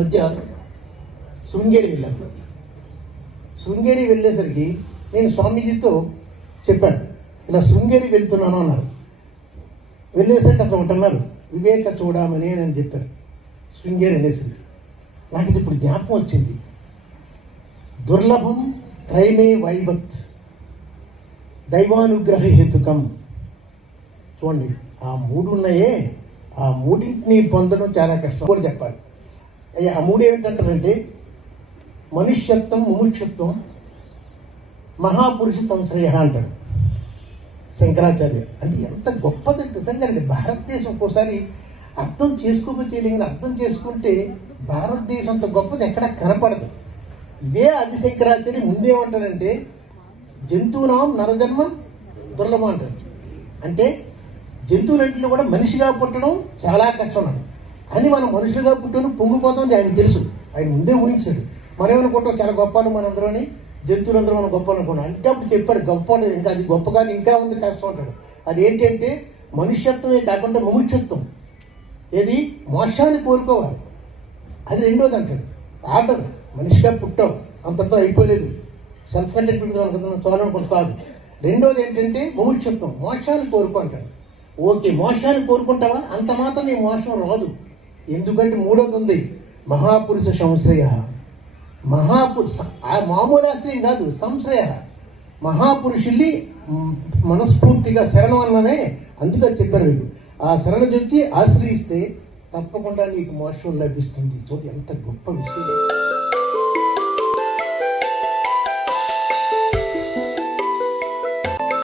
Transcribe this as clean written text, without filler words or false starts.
మధ్య శృంగేరి వెళ్ళాను. శృంగేరి వెళ్ళేసరికి నేను స్వామీజీతో చెప్పాను, ఇలా శృంగేరి వెళ్తున్నాను అన్నారు. వెళ్ళేసరికి అట్లా ఒకటి అన్నారు, వివేక చూడమని అని చెప్పారు. శృంగేరి అనేసరికి నాకు ఇది ఇప్పుడు జ్ఞాపకం వచ్చింది. దుర్లభం త్రైమే వైవత్ దైవానుగ్రహ హేతుకం. చూడండి, ఆ మూడు ఉన్నాయే, ఆ మూడింటిని పొందడం చాలా కష్టం కూడా చెప్పాలి. ఆ మూడు ఏమిటంటారంటే మనుష్యత్వం, ముముక్షత్వం, మహాపురుష సంశ్రయ అంటాడు శంకరాచార్య. అంటే ఎంత గొప్పది నిజంగా. భారతదేశం ఒక్కోసారి అర్థం చేసుకోలేని అర్థం చేసుకుంటే భారతదేశం అంత గొప్పది ఎక్కడ కనపడదు. ఇదే ఆది శంకరాచార్య ముందేమంటాడంటే జంతువునాం నరజన్మ దుర్లభం అంటాడు. అంటే జంతువులంటిలో కూడా మనిషిగా పుట్టడం చాలా కష్టం అన్నాడు. అని మనం మనుషులుగా పుట్టను పొంగిపోతాం ఆయన తెలుసు, ఆయన ముందే ఊహించాడు. మనం ఏమనుకుంటాం చాలా గొప్ప మనందరూని, జంతువులందరూ మనం గొప్ప అనుకున్నాం. అంటే అప్పుడు చెప్పాడు గొప్ప, ఇంకా అది గొప్పగానే ఇంకా ఉంది కష్టం అంటాడు. అదేంటంటే మనుష్యత్వమే కాకుండా ముముక్షత్వం, ఏది మోక్షాన్ని కోరుకోవాలి, అది రెండోది అంటాడు. ఆర్డర్, మనిషిగా పుట్టావు అంతటితో అయిపోలేదు, సెల్ఫ్ కంటెంట్ మనకు చూడాలనుకుంటు కాదు. రెండోది ఏంటంటే ముముక్షత్వం, మోక్షాన్ని కోరుకో అంటాడు. ఓకే, మోక్షాన్ని కోరుకుంటావా, అంత మాత్రం నీ మోక్షం రాదు. ఎందుకంటే మూడోది ఉంది, మహాపురుష సంశ్రయ. ఆ మామూలు ఆశ్రయం కాదు, సంశ్రయ. మహాపురుషుల్ని మనస్ఫూర్తిగా శరణం అన్నమే. అందుకని చెప్పారు మీకు, ఆ శరణ వచ్చి ఆశ్రయిస్తే తప్పకుండా నీకు మోక్షం లభిస్తుంది. చూడు ఎంత గొప్ప విషయం.